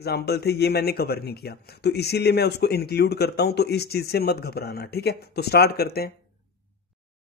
Example थे ये मैंने कवर नहीं किया, तो इसीलिए मैं उसको इंक्लूड करता हूं, तो इस चीज से मत घबराना, ठीक है। तो स्टार्ट करते हैं।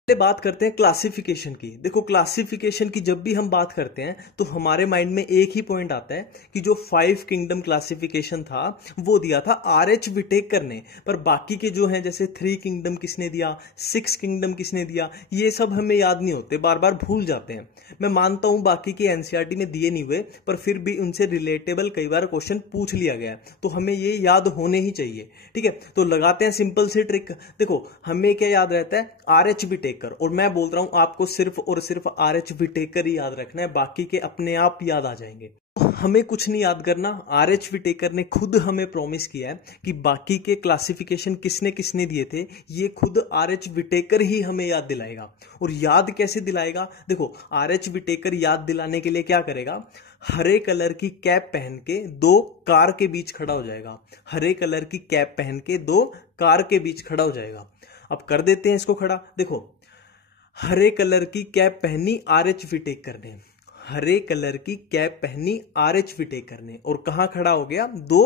पहले बात करते हैं क्लासिफिकेशन की। देखो क्लासिफिकेशन की जब भी हम बात करते हैं तो हमारे माइंड में एक ही पॉइंट आता है कि जो 5 किंगडम क्लासिफिकेशन था वो दिया था आर.एच. विटेकर ने, पर बाकी के जो हैं जैसे 3 किंगडम किसने दिया, 6 किंगडम किसने दिया, ये सब हमें याद नहीं होते, बार बार भूल जाते हैं। मैं मानता हूं बाकी के एनसीईआरटी में दिए नहीं हुए, पर फिर भी उनसे रिलेटेबल कई बार क्वेश्चन पूछ लिया गया है, तो हमें ये याद होने ही चाहिए, ठीक है। तो लगाते हैं सिंपल सी ट्रिक। देखो हमें क्या याद रहता है, आर.एच. विटेकर, और मैं बोल रहा हूं आपको सिर्फ और सिर्फ आर.एच. विटेकर ही याद रखना है, बाकी के अपने आप याद आ जाएंगे। हमें कुछ नहीं याद करना, आर.एच. विटेकर ने खुद हमें प्रॉमिस किया है कि बाकी के क्लासिफिकेशन किसने किसने दिए थे ये खुद आर.एच. विटेकर ही हमें याद दिलाएगा। और याद कैसे दिलाएगा, देखो आर.एच. विटेकर याद दिलाने के लिए क्या करेगा, हरे कलर की कैप पहन के 2 कार के बीच खड़ा हो जाएगा। हरे कलर की कैप पहन के 2 कार के बीच खड़ा हो जाएगा। अब कर देते हैं इसको खड़ा। देखो हरे कलर की कैप पहनी आर.एच. विटेकर ने, हरे कलर की कैप पहनी आर.एच. विटेकर ने, और कहां खड़ा हो गया, 2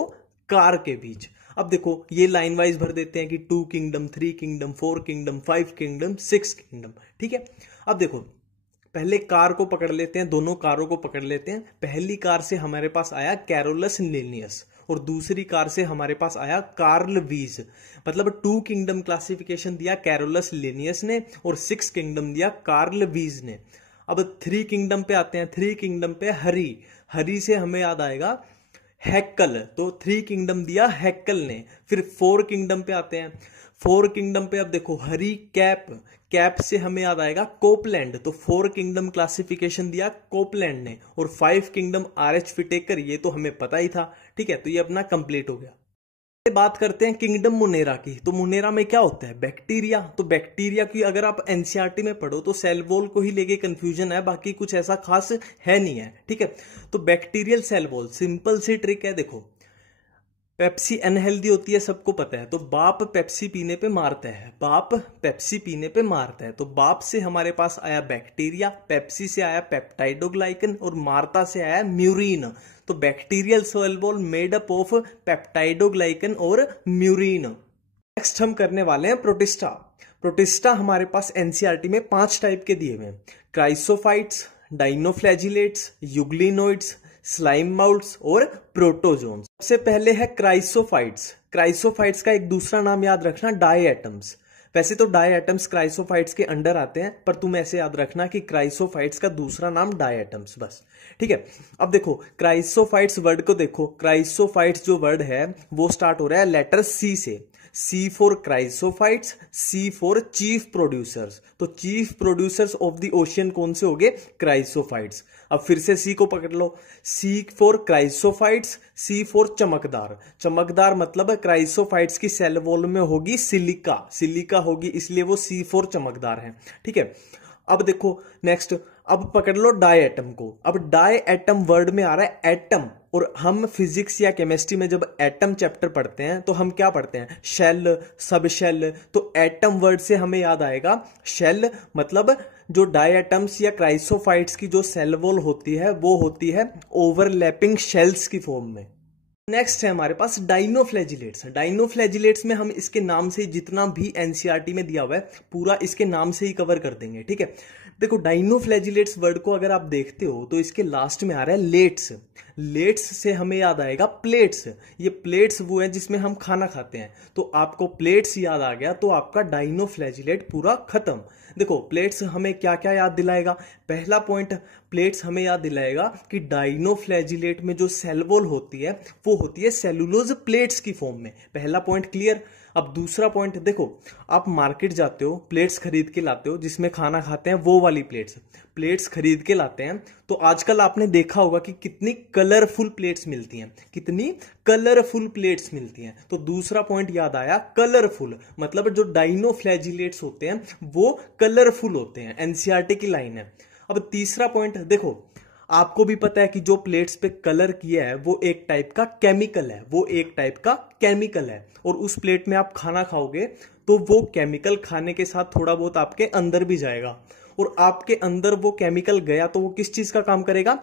कार के बीच। अब देखो ये लाइन वाइज भर देते हैं कि 2 kingdom, 3 kingdom, 4 kingdom, 5 kingdom, 6 kingdom, ठीक है। अब देखो पहले कार को पकड़ लेते हैं, दोनों कारों को पकड़ लेते हैं। पहली कार से हमारे पास आया कैरोलस लिनियस, और दूसरी कार से हमारे पास आया कार्ल वीज। मतलब 2 किंगडम क्लासिफिकेशन दिया कैरोलस लिनियस ने और 6 किंगडम दिया कार्ल वीज ने। अब 3 किंगडम पे आते हैं। 3 किंगडम पे हरी, हरी से हमें याद आएगा हैक्कल, तो 3 किंगडम दिया हैक्कल ने। फिर 4 किंगडम पे आते हैं। 4 किंगडम पे अब देखो हरी कैप, कैप से हमें याद आएगा कोपलैंड, तो 4 किंगडम क्लासिफिकेशन दिया कोपलैंड ने। और 5 किंगडम आर.एच. विटेकर, ये तो हमें पता ही था, ठीक है। तो ये अपना कंप्लीट हो गया। बात करते हैं किंगडम मुनेरा की। तो मुनेरा में क्या होता है, बैक्टीरिया। तो बैक्टीरिया की अगर आप एनसीईआरटी में पढ़ो तो सेल वॉल को ही लेके कंफ्यूजन है, बाकी कुछ ऐसा खास है नहीं है, ठीक है। तो बैक्टीरियल सेल वॉल, सिंपल सी ट्रिक है। देखो पेप्सी अनहेल्दी होती है, सबको पता है, तो बाप पेप्सी पीने पे मारता है, बाप पेप्सी पीने पे मारता है। तो बाप से हमारे पास आया बैक्टीरिया, पेप्सी से आया पेप्टाइडोग्लाइकन, और मार्ता से आया म्यूरिन। तो bacterial cell wall made up of peptidoglycan और म्यूरिन। नेक्स्ट हम करने वाले हैं प्रोटिस्टा। प्रोटिस्टा हमारे पास एनसीईआरटी में 5 टाइप के दिए हुए हैं, क्राइसोफाइट्स, डाइनोफ्लैजिलेट्स, यूग्लिनोइड्स, स्लाइम माउल्ट्स और प्रोटोजोन्स। सबसे पहले है क्राइसोफाइट्स। क्राइसोफाइट्स का एक दूसरा नाम याद रखना, डाई एटम्स। वैसे तो डाई एटम्स क्राइसोफाइट्स के अंडर आते हैं, पर तुम ऐसे याद रखना कि क्राइसोफाइट्स का दूसरा नाम डाई एटम्स, बस, ठीक है। अब देखो क्राइसोफाइट्स वर्ड को देखो, क्राइसोफाइट्स जो वर्ड है वो स्टार्ट हो रहा है लेटर सी से। C for chrysophytes, C for chief producers. तो chief producers of the ocean कौन से हो गए, क्राइसोफाइट्स। अब फिर से C को पकड़ लो, C for chrysophytes, C for चमकदार। चमकदार मतलब क्राइसोफाइट्स की सेल वॉल में होगी सिलिका, सिलिका होगी, इसलिए वो C फॉर चमकदार है, ठीक है। अब देखो नेक्स्ट, अब पकड़ लो डाई एटम को। अब डाई एटम वर्ड में आ रहा है एटम, और हम फिजिक्स या केमिस्ट्री में जब एटम चैप्टर पढ़ते हैं तो हम क्या पढ़ते हैं, शेल, सब शेल। तो एटम वर्ड से हमें याद आएगा शेल, मतलब जो डाई एटम्स या क्राइसोफाइट्स की जो सेल वॉल होती है वो होती है ओवरलैपिंग शेल्स की फॉर्म में। नेक्स्ट है हमारे पास डाइनोफ्लैजिलेट्स। डाइनोफ्लैजिलेट्स में हम इसके नाम से जितना भी एनसीईआरटी में दिया हुआ है पूरा इसके नाम से ही कवर कर देंगे, ठीक है। देखो डाइनोफ्लैजिलेट्स वर्ड को अगर आप देखते हो तो इसके लास्ट में आ रहा है लेट्स। लेट्स से हमें याद आएगा प्लेट्स। ये प्लेट्स वो है जिसमें हम खाना खाते हैं, तो आपको प्लेट्स याद आ गया तो आपका डाइनोफ्लैजिलेट पूरा खत्म। देखो प्लेट्स हमें क्या क्या याद दिलाएगा, पहला पॉइंट प्लेट्स हमें याद दिलाएगा कि डाइनोफ्लैजिलेट में जो सेल वॉल होती है वो होती है सेलुलोज प्लेट्स की फॉर्म में। पहला पॉइंट क्लियर। अब दूसरा पॉइंट देखो, आप मार्केट जाते हो, प्लेट्स खरीद के लाते हो जिसमें खाना खाते हैं, वो वाली प्लेट्स, प्लेट्स खरीद के लाते हैं। तो आजकल आपने देखा होगा कि कितनी कलरफुल प्लेट्स मिलती हैं, कितनी कलरफुल प्लेट्स मिलती हैं। तो दूसरा पॉइंट याद आया, कलरफुल, मतलब जो डाइनोफ्लैजिलेट्स होते हैं वो कलरफुल होते हैं, एनसीईआरटी की लाइन है। अब तीसरा पॉइंट देखो, आपको भी पता है कि जो प्लेट्स पे कलर किया है वो एक टाइप का केमिकल है, वो एक टाइप का केमिकल है, और उस प्लेट में आप खाना खाओगे तो वो केमिकल खाने के साथ थोड़ा बहुत आपके अंदर भी जाएगा, और आपके अंदर वो केमिकल गया तो वो किस चीज का काम करेगा,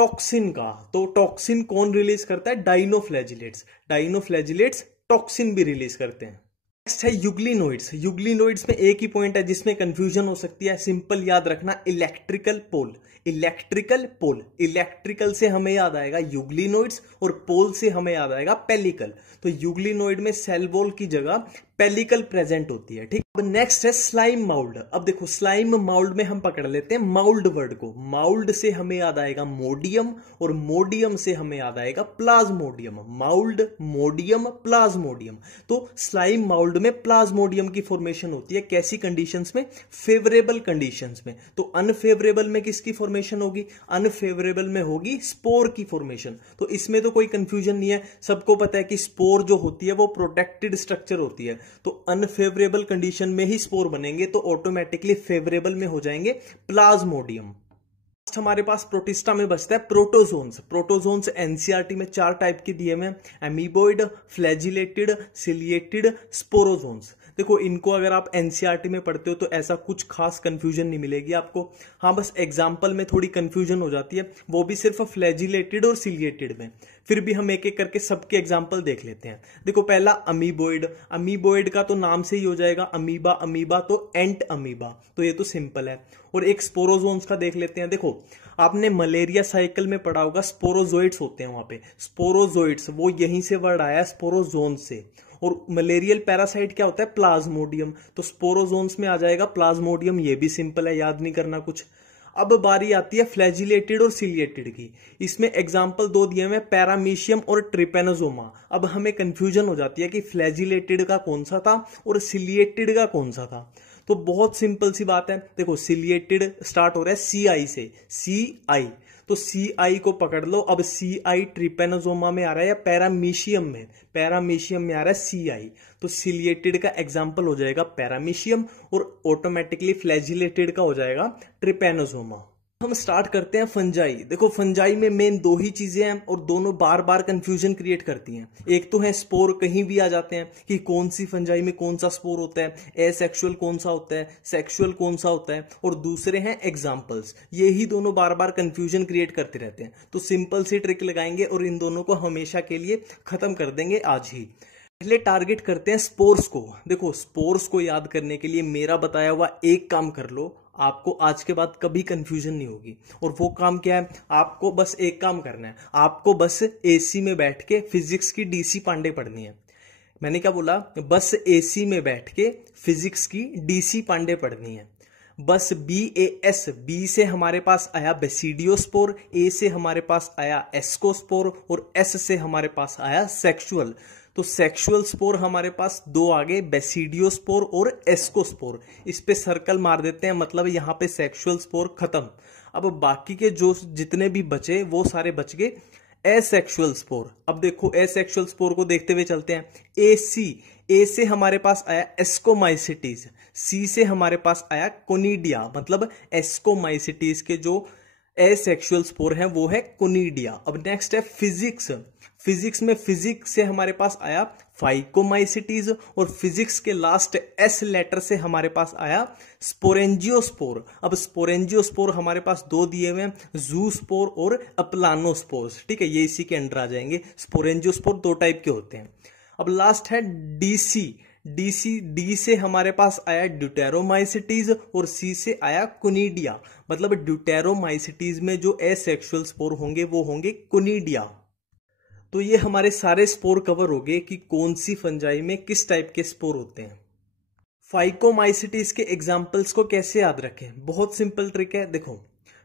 टॉक्सिन का। तो टॉक्सिन कौन रिलीज करता है? डाइनोफ्लैजिलेट्स। डाइनोफ्लैजिलेट्स टॉक्सिन भी रिलीज करते हैं। नेक्स्ट है यूग्लिनोइड्स। यूग्लिनोइड्स में एक ही पॉइंट है जिसमें कंफ्यूजन हो सकती है, सिंपल याद रखना, electrical pole. Electrical pole, electrical से हमें याद आएगा यूग्लिनोइड्स और पोल से हमें याद आएगा पेलिकल। तो यूग्लिनोइड में सेल वॉल की जगह पेलिकल प्रेजेंट होती है, ठीक। अब नेक्स्ट है स्लाइम माउल्ड। अब देखो स्लाइम माउल्ड में हम पकड़ लेते हैं माउल्ड वर्ड को। माउल्ड से हमें याद आएगा मोडियम और मोडियम से हमें याद आएगा प्लाज्मोडियम। माउल्ड, मोडियम, प्लाज्मोडियम। तो स्लाइम माउल्ड में प्लाज्मोडियम की फॉर्मेशन होती है। कैसी कंडीशंस में? फेवरेबल कंडीशंस में। तो अनफेवरेबल में किसकी फॉर्मेशन होगी? अनफेवरेबल में होगी स्पोर की फॉर्मेशन। तो इसमें तो कोई कंफ्यूजन नहीं है, सबको पता है कि स्पोर जो होती है वो प्रोटेक्टेड स्ट्रक्चर होती है। तो अनफेवरेबल कंडीशन में ही स्पोर बनेंगे तो ऑटोमेटिकली फेवरेबल में हो जाएंगे प्लाज्मोडियम। हमारे पास प्रोटिस्टा में बचता है प्रोटोजोन्स। प्रोटोजोन्स एनसीईआरटी में 4 टाइप के दिए हैं, एमीबोइड, फ्लैजिलेटेड, सिलिएटेड, स्पोरोजोन्स। देखो इनको अगर आप एनसीईआरटी में पढ़ते हो तो ऐसा कुछ खास कंफ्यूजन नहीं मिलेगी आपको। हाँ बस एग्जाम्पल में थोड़ी कंफ्यूजन हो जाती है, वो भी सिर्फ फ्लैजिलेटेड और सिलिएटेड में। फिर भी हम एक एक करके सबके एग्जाम्पल देख लेते हैं। देखो पहला अमीबोइड। अमीबोइड का तो नाम से ही हो जाएगा अमीबा, अमीबा तो एंट अमीबा, तो ये तो सिंपल है। और एक स्पोरोजोन्स का देख लेते हैं। देखो आपने मलेरिया साइकिल में पढ़ा होगा, स्पोरोजोइट्स होते हैं वहां पे। स्पोरोजोइट्स वो यहीं से वर्ड आया स्पोरोजोन से। और मलेरियल पैरासाइट क्या होता है? प्लाज्मोडियम। तो स्पोरोजोन्स में आ जाएगा प्लाज्मोडियम, ये भी सिंपल है, याद नहीं करना कुछ। अब बारी आती है फ्लैजिलेटेड और सिलिएटेड की। इसमें एग्जाम्पल 2 दिए हैं, पैरामीशियम और ट्रिपेनोजोमा। अब हमें कंफ्यूजन हो जाती है कि फ्लैजिलेटेड का कौन सा था और सिलिएटेड का कौन सा था। तो बहुत सिंपल सी बात है, देखो सिलिएटेड स्टार्ट हो रहा है सी आई से, सी आई। तो सी आई को पकड़ लो। अब सी आई ट्रिपेनोजोमा में आ रहा है या पैरामीशियम में? पैरामीशियम में आ रहा है सी आई। तो सिलिएटेड का एग्जाम्पल हो जाएगा पैरामीशियम और ऑटोमेटिकली फ्लैजिलेटेड का हो जाएगा ट्रिपेनोजोमा। हम स्टार्ट करते हैं फंजाई। देखो फंजाई में मेन 2 ही चीजें हैं और दोनों बार बार कंफ्यूजन क्रिएट करती हैं। एक तो है स्पोर, कहीं भी आ जाते हैं कि कौन सी फंजाई में कौन सा स्पोर होता है, एसेक्सुअल कौन सा होता है, सेक्सुअल कौन सा होता है। और दूसरे हैं एग्जाम्पल्स। ये ही दोनों बार बार कंफ्यूजन क्रिएट करते रहते हैं। तो सिंपल सी ट्रिक लगाएंगे और इन दोनों को हमेशा के लिए खत्म कर देंगे आज ही। पहले टारगेट करते हैं स्पोर्स को। देखो स्पोर्स को याद करने के लिए मेरा बताया हुआ एक काम कर लो, आपको आज के बाद कभी कंफ्यूजन नहीं होगी। और वो काम क्या है? आपको बस एक काम करना है, आपको बस एसी में बैठ के फिजिक्स की डीसी पांडे पढ़नी है। मैंने क्या बोला? बस एसी में बैठ के फिजिक्स की डीसी पांडे पढ़नी है। बस BAS, बी से हमारे पास आया बेसिडियोस्पोर, ए से हमारे पास आया एस्कोस्पोर और एस से हमारे पास आया सेक्सुअल। तो सेक्सुअल स्पोर हमारे पास 2 आ गए, बेसिडियोस्पोर और एस्कोस्पोर। इस पे सर्कल मार देते हैं, मतलब यहां पे सेक्सुअल स्पोर खत्म। अब बाकी के जो जितने भी बचे वो सारे बच गए एसेक्सुअल स्पोर। अब देखो एसेक्सुअल स्पोर को देखते हुए चलते हैं। ए से हमारे पास आया एस्कोमाइसिटीज, सी से हमारे पास आया कोनिडिया, मतलब एस्कोमाइसिटीज के जो एसेक्सुअल स्पोर हैं वो है कोनिडिया। अब नेक्स्ट है फिजिक्स। फिजिक्स में फिजिक्स से हमारे पास आया फाइकोमाइसिटीज और फिजिक्स के लास्ट एस लेटर से हमारे पास आया स्पोरेंजियोस्पोर। अब स्पोरेंजियोस्पोर हमारे पास 2 दिए हुए हैं, जूस्पोर और अप्लानोस्पोर्स। ठीक है, ये इसी के अंडर आ जाएंगे। स्पोरेंजियोस्पोर 2 टाइप के होते हैं। अब लास्ट है डीसी। डी से हमारे पास आया ड्यूटेरोमाइसिटीज और सी से आया कोनिडिया, मतलब ड्यूटेरोमाइसिटीज में जो एसेक्सुअल स्पोर होंगे वो होंगे कोनिडिया। तो ये हमारे सारे स्पोर कवर हो गए कि कौन सी फंजाई में किस टाइप के स्पोर होते हैं। फाइकोमाइसिटीज के एग्जाम्पल्स को कैसे याद रखें? बहुत सिंपल ट्रिक है। देखो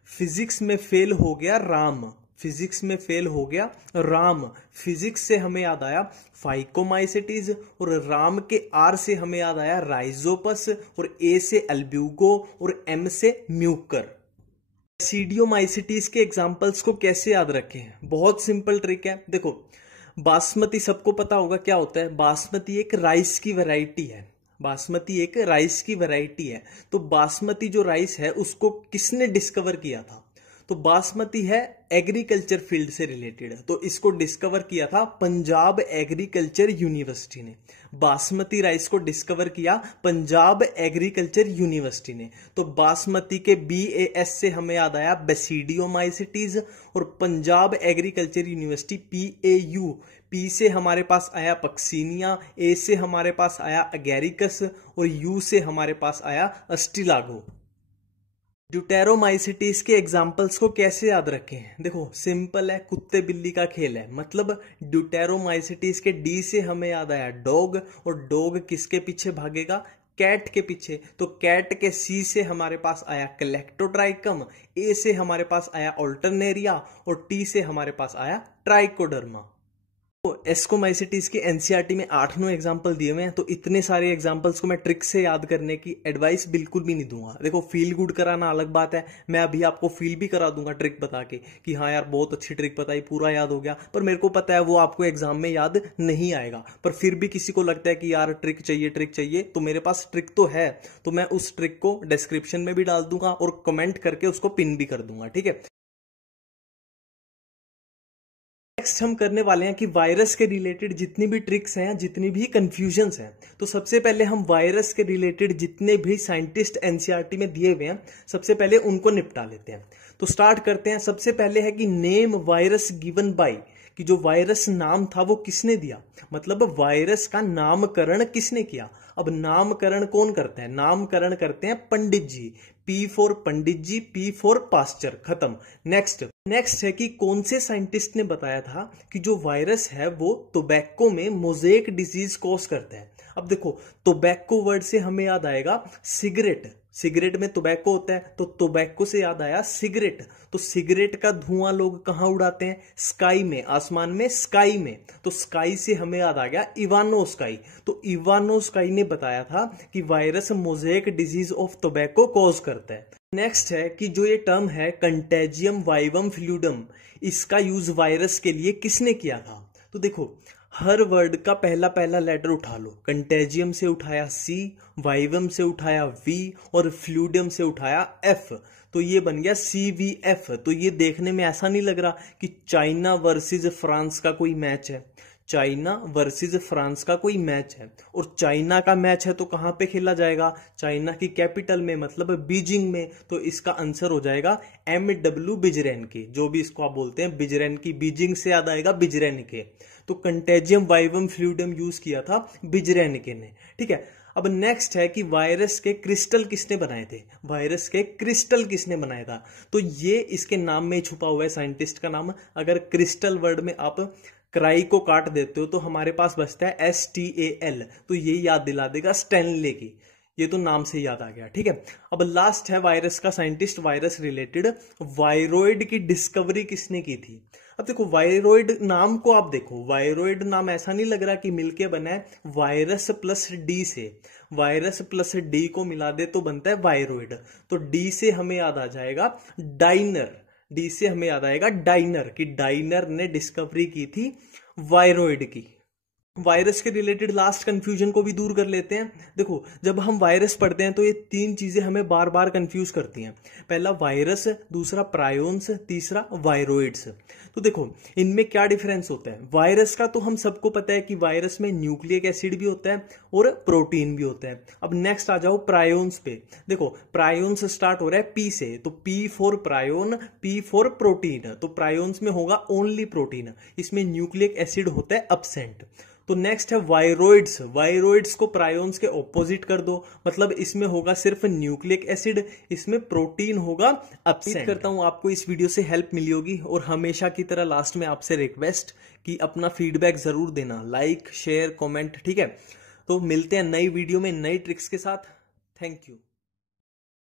फिजिक्स में फेल हो गया राम, फिजिक्स में फेल हो गया राम, फिजिक्स से हमें याद आया फाइकोमाइसिटीज और राम के आर से हमें याद आया राइजोपस और ए से अल्ब्यूगो और एम से म्यूकर। सीडियोमाइसिटीज के एग्जाम्पल्स को कैसे याद रखें? बहुत सिंपल ट्रिक है। देखो बासमती सबको पता होगा क्या होता है। बासमती एक राइस की वैरायटी है, बासमती एक राइस की वैरायटी है। तो बासमती जो राइस है उसको किसने डिस्कवर किया था? तो बासमती है एग्रीकल्चर फील्ड से रिलेटेड, तो इसको डिस्कवर किया था पंजाब एग्रीकल्चर यूनिवर्सिटी ने। बासमती राइस को डिस्कवर किया पंजाब एग्रीकल्चर यूनिवर्सिटी ने। तो बासमती के BAS से हमें याद आया बेसिडियोमाइसिटीज, और Punjab agriculture university PAU, P से हमारे पास आया पक्सीनिया, A से हमारे पास आया अगेरिकस, और U से हमारे पास आया अस्टिलागो। ड्यूटेरोमाइसिटीज के एग्जाम्पल्स को कैसे याद रखें? देखो सिंपल है, कुत्ते बिल्ली का खेल है। मतलब ड्यूटेरोमाइसिटीज के D से हमें याद आया डॉग, और डॉग किसके पीछे भागेगा? कैट के पीछे। तो कैट के C से हमारे पास आया कलेक्टोट्राइकम, A से हमारे पास आया ऑल्टरनेरिया, और T से हमारे पास आया ट्राइकोडर्मा। तो एस्कोमाइसिटीज के एनसीईआरटी में 8-9 एग्जाम्पल दिए हुए हैं, तो इतने सारे एग्जाम्पल्स को मैं ट्रिक से याद करने की एडवाइस बिल्कुल भी नहीं दूंगा। देखो फील गुड कराना अलग बात है, मैं अभी आपको फील भी करा दूंगा ट्रिक बता के कि हाँ यार बहुत अच्छी ट्रिक बताई, पूरा याद हो गया, पर मेरे को पता है वो आपको एग्जाम में याद नहीं आएगा। पर फिर भी किसी को लगता है कि यार ट्रिक चाहिए, तो मेरे पास ट्रिक तो है, तो मैं उस ट्रिक को डिस्क्रिप्शन में भी डाल दूंगा और कमेंट करके उसको पिन भी कर दूंगा, ठीक है। नेक्स्ट हम करने वाले हैं कि वायरस के रिलेटेड जितनी भी ट्रिक्स हैं, जितनी भी कंफ्यूजन्स हैं, तो सबसे पहले हम वायरस के रिलेटेड जितने भी साइंटिस्ट एनसीईआरटी में दिए हुए हैं, सबसे पहले उनको निपटा लेते हैं। तो स्टार्ट करते हैं। सबसे पहले है कि नेम वायरस गिवन बाय, कि जो वायरस नाम था वो किसने दिया, मतलब वायरस का नामकरण किसने किया। अब नामकरण कौन करता है? नामकरण करते हैं Pandit ji. P for Pandit ji, P for Pasteur, खत्म। नेक्स्ट है कि कौन से साइंटिस्ट ने बताया था कि जो वायरस है वो टोबैको में मोज़ेक डिजीज कॉज करता है। अब देखो टोबैको वर्ड से हमें याद आएगा सिगरेट, सिगरेट में टोबैको होता है, तो टोबैको से याद आया सिगरेट। तो सिगरेट का धुआं लोग कहां उड़ाते हैं? स्काई में, आसमान में, स्काई में। तो स्काई से हमें याद आ गया इवानो स्काई। तो इवानो स्काई ने बताया था कि virus mosaic disease of tobacco cause करता है। नेक्स्ट है कि जो ये टर्म है कंटेजियम वाइवम फ्लूइडम, इसका यूज वायरस के लिए किसने किया था? तो देखो हर वर्ड का पहला पहला लेटर उठा लो। कंटेजियम से उठाया C, वाइवम से उठाया V, और फ्लूइडम से उठाया F। तो ये बन गया CVF। तो ये देखने में ऐसा नहीं लग रहा कि चाइना वर्सेस फ्रांस का कोई मैच है। चाइना वर्सेस फ्रांस का कोई मैच है, और चाइना का मैच है तो कहां पे खेला जाएगा? चाइना की कैपिटल में, मतलब बीजिंग में। तो इसका आंसर हो जाएगा MW बिजरेनके, जो भी इसको आप बोलते हैं बिजरेनकी। बीजिंग से याद आएगा बिजरेनके। तो कंटेजियम वाइवम फ्लूइडम यूज किया था बिजरेनके ने, ठीक है। अब नेक्स्ट है कि वायरस के क्रिस्टल किसने बनाए थे? वायरस के क्रिस्टल किसने बनाया था? तो ये इसके नाम में छुपा हुआ है, साइंटिस्ट का नाम। अगर क्रिस्टल वर्ड में आप क्राई को काट देते हो तो हमारे पास बचता है STAL, तो ये याद दिला देगा स्टैनले की। ये तो नाम से याद आ गया, ठीक है। अब लास्ट है वायरस का साइंटिस्ट, वायरस रिलेटेड। वायरोइड की डिस्कवरी किसने की थी? अब देखो वायरोइड नाम को आप देखो, वायरोइड नाम ऐसा नहीं लग रहा कि मिलके बना है वायरस प्लस D से। वायरस प्लस D को मिला दे तो बनता है वायरोइड। तो D से हमें याद आ जाएगा डाइनर, D से हमें याद आएगा डाइनर, कि डाइनर ने डिस्कवरी की थी वायरोइड की। वायरस के रिलेटेड लास्ट कंफ्यूजन को भी दूर कर लेते हैं। देखो जब हम वायरस पढ़ते हैं तो ये 3 चीजें हमें बार बार कंफ्यूज करती हैं। पहला वायरस, दूसरा प्रायोन्स, तीसरा वायरोइड्स। तो देखो इनमें क्या डिफरेंस होता है? वायरस का तो हम सबको पता है कि वायरस में न्यूक्लिक एसिड भी होता है और प्रोटीन भी होता है। अब नेक्स्ट आ जाओ प्रायोन्स पे। देखो प्रायोन्स स्टार्ट हो रहा है P से, तो P for prion, P for protein. तो प्रायोन्स में होगा ओनली प्रोटीन, इसमें न्यूक्लिक एसिड होता है एब्सेंट। तो नेक्स्ट है वायरोइड्स। वायरोइड्स को प्रायोन्स के ऑपोजिट कर दो, मतलब इसमें होगा सिर्फ न्यूक्लिक एसिड, इसमें प्रोटीन होगा एब्सेंट। उम्मीद करता हूं आपको इस वीडियो से हेल्प मिली होगी, और हमेशा की तरह लास्ट में आपसे रिक्वेस्ट कि अपना फीडबैक जरूर देना, लाइक शेयर कमेंट, ठीक है। तो मिलते हैं नई वीडियो में नई ट्रिक्स के साथ। Thank you.